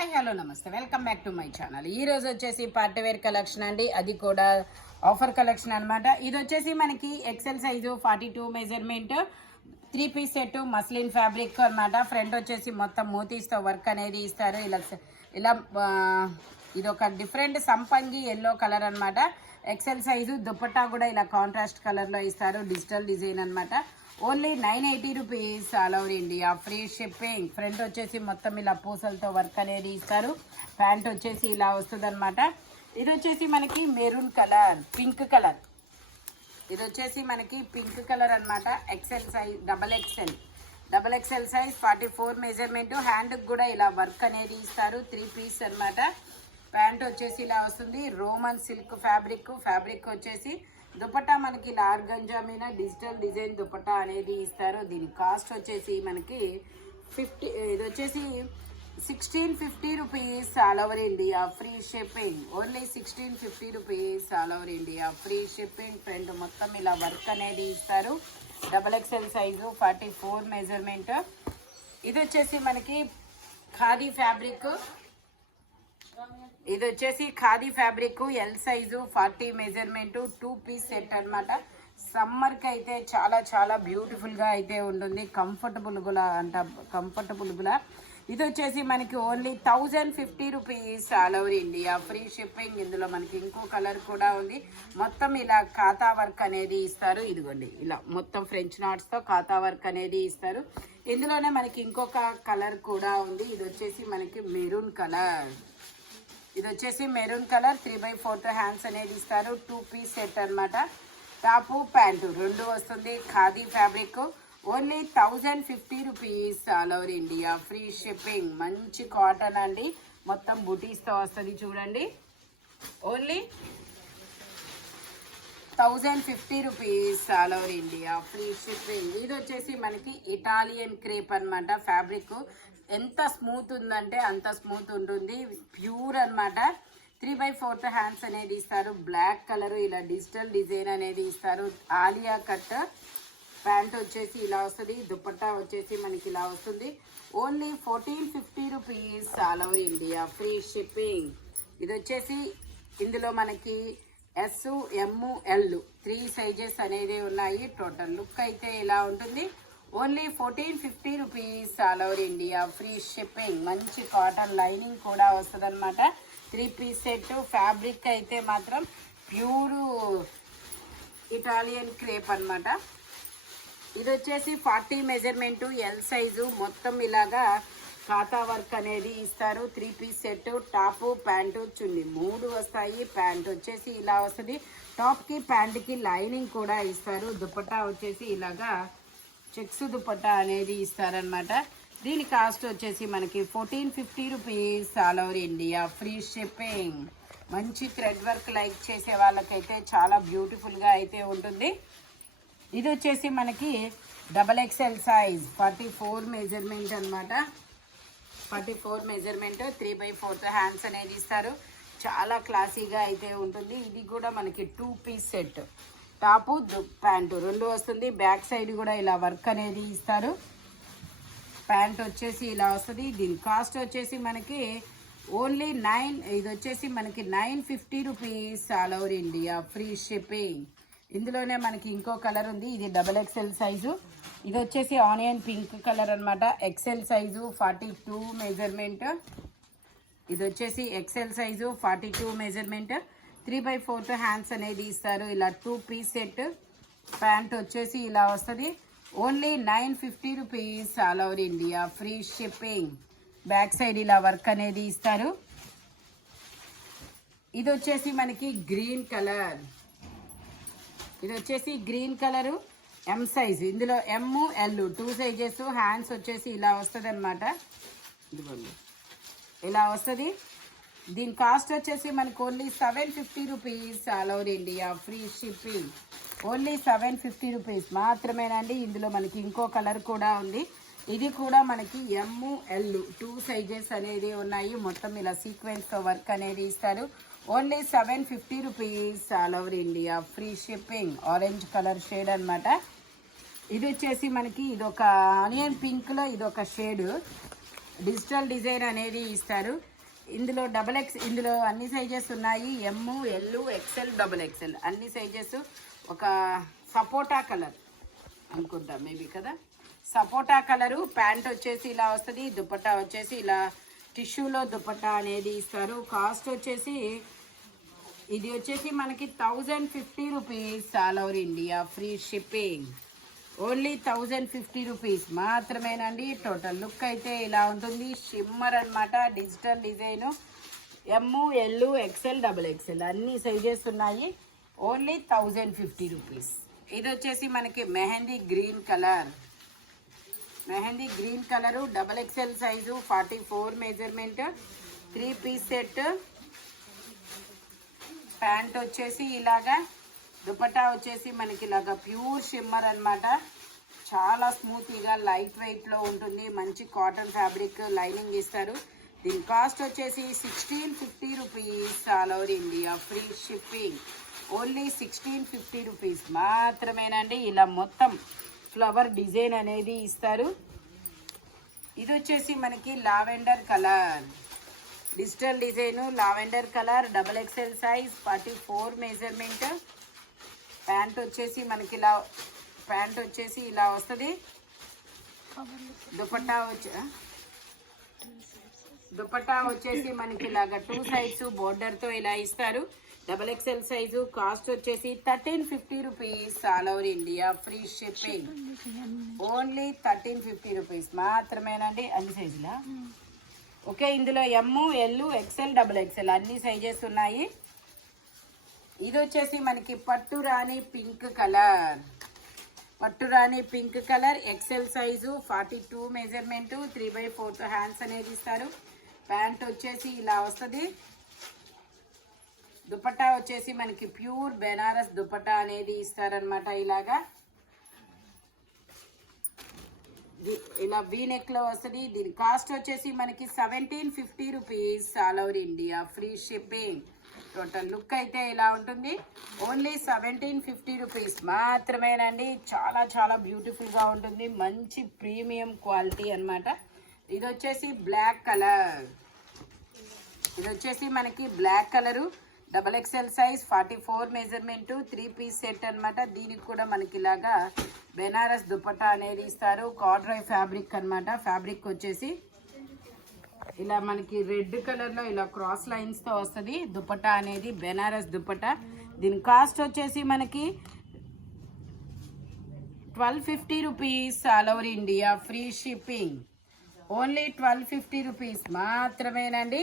Hi hello నమస్తే welcome back to my channel. ఈ రోజు వచ్చేసి పార్టీ వేర్ కలెక్షన్ అండి, అది కూడా ఆఫర్ కలెక్షన్ అనమాట. ఇది వచ్చేసి మనకి XL size 42 measurement 3 piece set muslin fabric అనమాట. ఫ్రంట్ వచ్చేసి మొత్తం మోతీస్తో వర్క్ అనేది ఇస్తారు. ఇలా ఇది ఒక డిఫరెంట్ సంపంగి ఎల్లో కలర్ అనమాట. ఎక్సెల్ సైజు దుపట్టా కూడా ఇలా కాంట్రాస్ట్ కలర్లో ఇస్తారు. డిజిటల్ డిజైన్ అనమాట. Only 980 rupees all over India, free shipping. Front వచ్చేసి మొత్తం ఇలా పూసలతో వర్క్ అనేది ఇస్తారు. ప్యాంట్ వచ్చేసి ఇలా వస్తుంది అనమాట. ఇది వచ్చేసి మనకి మెరూన్ కలర్, పింక్ కలర్. ఇది వచ్చేసి మనకి పింక్ కలర్ అనమాట. XL size double XL size 44 measurement. హ్యాండ్కి కూడా ఇలా వర్క్ అనేది ఇస్తారు. 3 పీస్ అనమాట. ప్యాంట్ వచ్చేసి ఇలా వస్తుంది. రోమన్ సిల్క్ ఫ్యాబ్రిక్ వచ్చేసి దుపట్టా మనకి ఇలా ఆర్గంజా మీద డిజిటల్ డిజైన్ దుపట్టా అనేది ఇస్తారు. దీని కాస్ట్ వచ్చేసి మనకి ఇది వచ్చేసి 1650 rupees all over India, free shipping. Only 1650 rupees all over India, free shipping. Front మొత్తం ఇలా వర్క్ అనేది ఇస్తారు. Double XL size 44 measurement. ఇది వచ్చేసి మనకి ఖాదీ ఫ్యాబ్రిక్. ఇది వచ్చేసి khadi fabric L size 40 measurement 2 piece set అనమాట. సమ్మర్కి అయితే చాలా చాలా బ్యూటిఫుల్గా అయితే ఉంటుంది. కంఫర్టబుల్ కూడా. ఇది వచ్చేసి మనకి only 1050 rupees all over India, free shipping. ఇందులో మనకి ఇంకో కలర్ కూడా ఉంది. మొత్తం ఇలా ఖాతా వర్క్ అనేది ఇస్తారు. ఇదిగోండి ఇలా మొత్తం ఫ్రెంచ్ నాట్స్తో ఖాతా వర్క్ అనేది ఇస్తారు. ఇందులోనే మనకి ఇంకొక కలర్ కూడా ఉంది. ఇది వచ్చేసి మనకి మెరూన్ కలర్. 3/4 హ్యాండ్స్ అనేది ఇస్తారు. 2 పీస్ సెట్ అనమాట. టాపు ప్యాంటు రెండు వస్తుంది. Khadi fabric. Only 1050 rupees all over India, free shipping. మంచి కాటన్ అండి, మొత్తం బుటీస్తో వస్తుంది. చూడండి, only 1050 rupees all over India, free shipping. ఇది వచ్చేసి మనకి ఇటాలియన్ క్రేప్ అనమాట. ఫ్యాబ్రిక్ ఎంత స్మూత్ ఉందంటే అంత స్మూత్ ఉంటుంది. ప్యూర్ అనమాట. 3/4 హ్యాండ్స్ అనేది ఇస్తారు. బ్లాక్ కలర్ ఇలా డిజిటల్ డిజైన్ అనేది ఇస్తారు. ఆలియా కట్. ప్యాంట్ వచ్చేసి ఇలా వస్తుంది. దుపట్టా వచ్చేసి మనకి ఇలా వస్తుంది. Only 1450 rupees all over India, free shipping. ఇది వచ్చేసి ఇందులో మనకి ఎస్, ఎమ్, ఎల్ 3 సైజెస్ అనేది ఉన్నాయి. టోటల్ లుక్ అయితే ఇలా ఉంటుంది. Only 1450 rupees all over India, free shipping. మంచి కాటన్ లైనింగ్ కూడా వస్తుంది అనమాట. 3 పీస్ సెట్. ఫ్యాబ్రిక్ అయితే మాత్రం ప్యూర్ ఇటాలియన్ క్రేప్ అనమాట. ఇది వచ్చేసి 40 మెజర్మెంటు ఎల్ సైజు. మొత్తం ఇలాగా ఖాతా వర్క్ అనేది ఇస్తారు. 3 పీస్ సెట్. టాపు ప్యాంటు చున్నీ 3 వస్తాయి. ప్యాంట్ వచ్చేసి ఇలా వస్తుంది. టాప్కి ప్యాంట్కి లైనింగ్ కూడా ఇస్తారు. దుపట్టా వచ్చేసి ఇలాగా చెక్స్ దుపట్టా అనేది ఇస్తారనమాట. దీని కాస్ట్ వచ్చేసి మనకి 1450 rupees all over India, free shipping. మంచి థ్రెడ్ వర్క్ లైక్ చేసే వాళ్ళకైతే చాలా బ్యూటిఫుల్గా అయితే ఉంటుంది. ఇది వచ్చేసి మనకి డబల్ ఎక్స్ఎల్ సైజ్ 44 మెజర్మెంట్ అనమాట. 44 మెజర్మెంట్ 3/4 హ్యాండ్స్ అనేది ఇస్తారు. చాలా క్లాసీగా అయితే ఉంటుంది. ఇది కూడా మనకి 2 పీస్ సెట్. టాపు ప్యాంటు రెండు వస్తుంది. బ్యాక్ సైడ్ కూడా ఇలా వర్క్ అనేది ఇస్తారు. ప్యాంట్ వచ్చేసి ఇలా వస్తుంది. దీని కాస్ట్ వచ్చేసి మనకి ఓన్లీ ఇది వచ్చేసి మనకి 950 rupees all over India, free shipping. ఇందులోనే మనకి ఇంకో కలర్ ఉంది. ఇది డబల్ ఎక్స్ఎల్ సైజు. ఇది వచ్చేసి ఆనియన్ పింక్ కలర్ అనమాట. XL size 42 measurement. ఇది వచ్చేసి ఎక్స్ఎల్ సైజు 42 మెజర్మెంట్. 3/4 హ్యాండ్స్ అనేది ఇస్తారు. ఇలా 2 పీస్ సెట్. ప్యాంట్ వచ్చేసి ఇలా వస్తుంది. Only 950 rupees all over India, free shipping. Back side ఇలా వర్క్ అనేది ఇస్తారు. ఇది వచ్చేసి మనకి గ్రీన్ కలర్. ఇది వచ్చేసి గ్రీన్ కలరు ఎం సైజు. ఇందులో ఎమ్, ఎల్ 2 సైజెస్. హ్యాండ్స్ వచ్చేసి ఇలా వస్తుంది అనమాట. ఇదిగోండి ఇలా వస్తుంది. దీని కాస్ట్ వచ్చేసి మనకు only 750 rupees all over India, free shipping. Only 750 rupees మాత్రమేనండి. ఇందులో మనకి ఇంకో కలర్ కూడా ఉంది. ఇది కూడా మనకి ఎమ్, ఎల్ 2 సైజెస్ అనేది ఉన్నాయి. మొత్తం ఇలా సీక్వెన్స్తో వర్క్ అనేది ఇస్తారు. Only 750 rupees all over India, free shipping. Orange colour shade అనమాట. ఇది వచ్చేసి మనకి ఇదొక ఆనియన్ పింక్లో ఇదొక షేడ్. డిజిటల్ డిజైన్ అనేది ఇస్తారు. ఇందులో ఇందులో అన్ని సైజెస్ ఉన్నాయి. ఎమ్, ఎల్, ఎక్సెల్, XXL అన్ని సైజెస్. ఒక సపోటా కలర్ అనుకుంటా మేబీ కదా, సపోటా కలరు. ప్యాంట్ వచ్చేసి ఇలా వస్తుంది, దుపట్టా వచ్చేసి ఇలా టిష్యూలో దుపట్టా అనేది ఇస్తారు. కాస్ట్ వచ్చేసి ఇది వచ్చేసి మనకి 1050 rupees all over India, free shipping. Only 1050 rupees మాత్రమేనండి. టోటల్ లుక్ అయితే ఇలా ఉంటుంది. షిమ్మర్ అనమాట, digital design. M, L, XL, XXL అన్ని సైజెస్ ఉన్నాయి. Only 1050 rupees. ఇది వచ్చేసి మనకి mehndi green colour, mehndi green colour, XXL size, 44 measurement, 3 piece set. Pant వచ్చేసి ఇలాగా, దుపట్టా వచ్చేసి మనకి ఇలాగా ప్యూర్ షిమ్మర్ అనమాట. చాలా స్మూత్గా లైట్ వెయిట్లో ఉంటుంది. మంచి కాటన్ ఫ్యాబ్రిక్ లైనింగ్ ఇస్తారు. దీని కాస్ట్ వచ్చేసి 1650 rupees all over India, free shipping. Only 1650 rupees మాత్రమేనండి. ఇలా మొత్తం ఫ్లవర్ డిజైన్ అనేది ఇస్తారు. ఇది వచ్చేసి మనకి lavender colour, digital design, lavender colour, XXL size, 44 measurement. Pant వచ్చేసి మనకి ఇలా, ప్యాంట్ వచ్చేసి ఇలా వస్తుంది. దుపట్టా వచ్చేసి మనకి ఇలాగా 2 సైడ్స్ బోర్డర్తో ఇలా ఇస్తారు. XXL size. కాస్ట్ వచ్చేసి 1350 rupees all over India, free shipping. Only 1350 rupees మాత్రమేనండి. అన్ని సైజులా ఓకే. ఇందులో ఎమ్, ఎల్, ఎక్సెల్, XXL అన్ని సైజెస్ ఉన్నాయి. ఇది వచ్చేసి మనకి పట్టు రాణి పింక్ కలర్, పట్టు రాణి pink colour, XL size, 42 measurement, 3/4 hands అనేది ఇస్తారు. ప్యాంట్ వచ్చేసి ఇలా వస్తుంది. దుపట్టా వచ్చేసి మనకి ప్యూర్ బెనారస్ దుపట్టా అనేది ఇస్తారనమాట. ఇలాగా ఇలా వీ నెక్ లో వస్తుంది. దీని కాస్ట్ వచ్చేసి మనకి 1750 rupees all over India, free shipping. Total look అయితే ఇలా ఉంటుంది. ఓన్లీ 1750 రూపీస్ మాత్రమేనండి. చాలా చాలా బ్యూటిఫుల్గా ఉంటుంది. మంచి ప్రీమియం క్వాలిటీ అనమాట. ఇది వచ్చేసి బ్లాక్ కలర్, ఇది వచ్చేసి మనకి black colour, XXL size, 44 measurement, 3 piece set అనమాట. దీనికి కూడా మనకి ఇలాగా బెనారస్ దుపట్టా అనేది ఇస్తారు. కార్డ్రాయ్ ఫ్యాబ్రిక్ అనమాట. ఫ్యాబ్రిక్ వచ్చేసి ఇలా మనకి రెడ్ కలర్లో ఇలా క్రాస్ లైన్స్తో వస్తుంది. దుపట్టా అనేది బెనారస్ దుపట్టా. దీని కాస్ట్ వచ్చేసి మనకి 1250 rupees all over India, free shipping. Only 1250 rupees మాత్రమేనండి.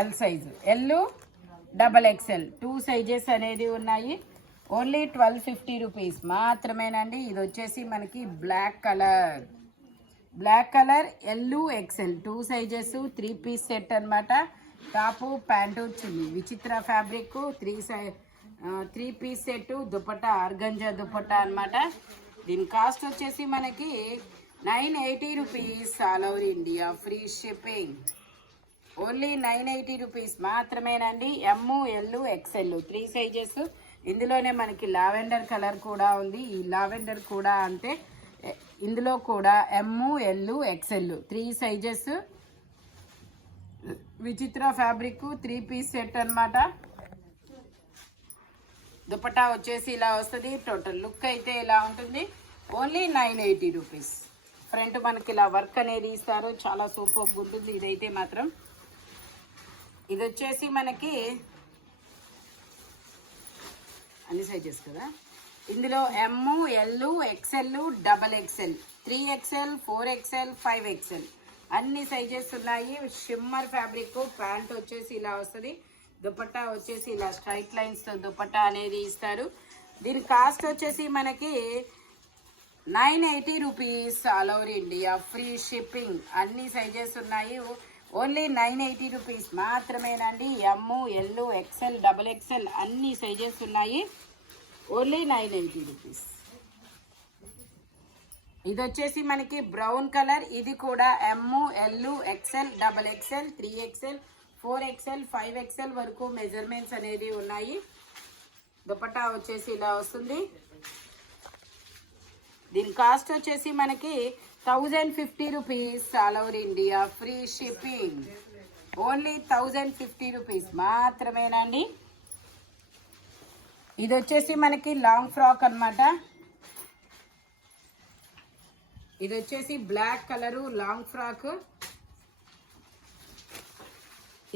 L size, L, XXL 2 sizes అనేది ఉన్నాయి. ఓన్లీ 1250 రూపీస్ మాత్రమేనండి. ఇది వచ్చేసి మనకి black colour, black colour, L, XL 2 sizes, 3 piece set అనమాట. Top, pant, chunni, Vichitra fabric, 3 piece set. Dupatta organza dupatta అనమాట. దీని కాస్ట్ వచ్చేసి మనకి 980 rupees all over India, free shipping. Only 980 rupees మాత్రమేనండి. M, L, XL 3 sizes. ఇందులోనే మనకి లావెండర్ కలర్ కూడా ఉంది. ఈ లావెండర్ కూడా అంతే. ఇందులో కూడా ఎమ్, ఎల్, XL 3 సైజెస్. విచిత్ర ఫ్యాబ్రిక్, 3 పీస్ సెట్ అనమాట. దుపట్టా వచ్చేసి ఇలా వస్తుంది. టోటల్ లుక్ అయితే ఇలా ఉంటుంది. Only 980 rupees. ఫ్రంట్ మనకి ఇలా వర్క్ అనేది ఇస్తారు. చాలా సూపర్గా ఉంటుంది ఇదైతే మాత్రం. ఇది వచ్చేసి మనకి అన్ని సైజెస్ కదా. ఇందులో M, L, XL, XXL 3XL, 4XL, 5XL అన్ని సైజెస్ ఉన్నాయి. Shimmer fabric. ప్యాంట్ వచ్చేసి ఇలా వస్తుంది. దుపట్టా వచ్చేసి ఇలా స్ట్రైట్ లైన్స్తో దుపట్టా అనేది ఇస్తారు. దీని కాస్ట్ వచ్చేసి మనకి 980 rupees all over India, free shipping. అన్ని సైజెస్ ఉన్నాయి. ఓన్లీ 980 రూపీస్ మాత్రమేనండి. ఎమ్, ఎల్, XL, XXL అన్ని సైజెస్ ఉన్నాయి. Only 980 rupees. ఇది వచ్చేసి మనకి బ్రౌన్ కలర్. ఇది కూడా ఎమ్, L, XL, XXL, 3XL, 4XL, 5XL వరకు మెజర్మెంట్స్ అనేది ఉన్నాయి. దుపట్టా వచ్చేసి ఇలా వస్తుంది. దీని కాస్ట్ వచ్చేసి మనకి 1050 rupees all over India free shipping. Only 1050 rupees మాత్రమేనండి. ఇది వచ్చేసి మనకి లాంగ్ ఫ్రాక్ అన్నమాట. ఇది వచ్చేసి బ్లాక్ కలరు లాంగ్ ఫ్రాక్.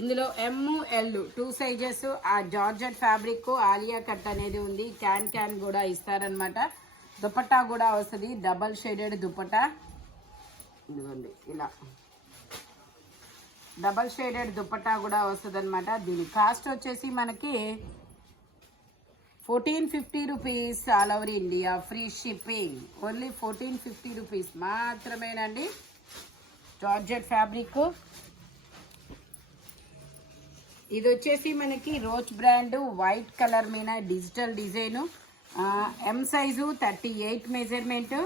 ఇందులో ఎమ్ ఎల్ 2 సైజెస్. ఆ జార్జెట్ ఫ్యాబ్రిక్ ఆలియా కట్ అనేది ఉంది. క్యాన్ కూడా ఇస్తారనమాట. దుపట్టా కూడా వస్తుంది, డబల్ షేడెడ్ దుపట్టా. ఇదిగోండి ఇలా డబల్ షేడెడ్ దుపట్టా కూడా వస్తుంది అనమాట. దీని కాస్ట్ వచ్చేసి మనకి 1450 rupees all over India free shipping. Only 1450 rupees మాత్రమేనండి. Georgette fabric. ఇది వచ్చేసి మనకి రోజ్ బ్రాండ్ వైట్ కలర్ మీద digital design. M size 38 measurement.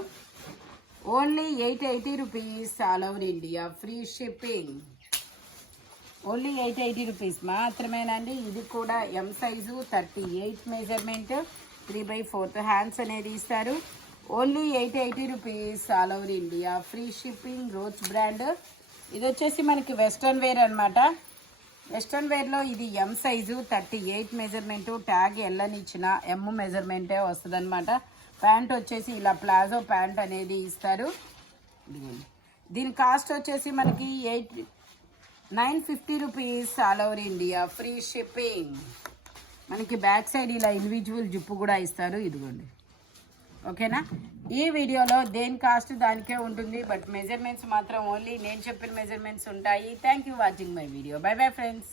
Only 880 rupees all over India free shipping. Only 880 rupees మాత్రమేనండి. ఇది కూడా ఎం సైజు 38 మెజర్మెంట్. 3/4 హ్యాండ్స్ అనేది ఇస్తారు. Only 880 rupees all over India free shipping. Rose brand. ఇది వచ్చేసి మనకి వెస్ట్రన్ వేర్ అనమాట. వెస్ట్రన్ వేర్లో ఇది ఎం సైజు 38 మెజర్మెంట్. ట్యాగ్ ఎల్ అని ఇచ్చిన ఎమ్ మెజర్మెంటే వస్తుంది అనమాట. ప్యాంట్ వచ్చేసి ఇలా ప్లాజో ప్యాంట్ అనేది ఇస్తారు. దీని కాస్ట్ వచ్చేసి మనకి 950 rupees all over India free shipping. మనకి బ్యాక్ సైడ్ ఇలా ఇండివిజువల్ జిప్పు కూడా ఇస్తారు. ఇదిగోండి, ఓకేనా. ఈ వీడియోలో దేని కాస్ట్ దానికే ఉంటుంది, బట్ మెజర్మెంట్స్ మాత్రం ఓన్లీ నేను చెప్పిన మెజర్మెంట్స్ ఉంటాయి. Thank you watching my video. By bye friends.